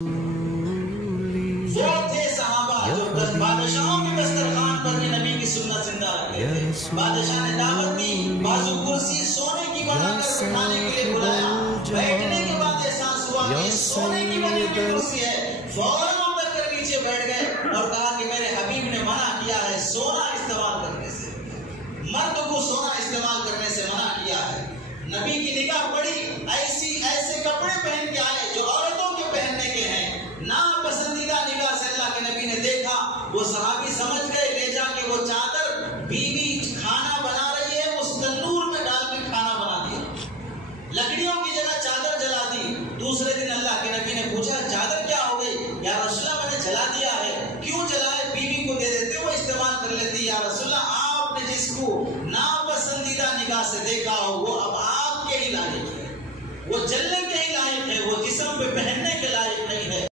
وہ تھے صحابہ جو بادشاہوں کے دسترخوان پر بھی نبی کی سنت زندہ رکھتے تھے۔ بادشاہ نے دعوت دی، بازو کرسی سونے کی بنا کر بٹھانے کے لیے بلایا، بیٹھنے کے بعد احساس ہوا کہ یہ سونے کی بنی ہوئی کرسی ہے، فوراً اتر کر نیچے بیٹھ گئے اور کہا کہ میرے حبیب نے منع کیا ہے سونا استعمال کرنے سے، مرد کو سونا استعمال کرنے سے منع کیا ہے۔ نبی کی نگاہ پڑی، ایسے کپڑے پہن کے آئے جو عورتوں کے پہننے کے ہیں، ناپسندیدہ نگاہ سے اللہ کے نبی نے دیکھا، وہ صحابی سمجھ گئے، لے جا کے وہ چادر بیوی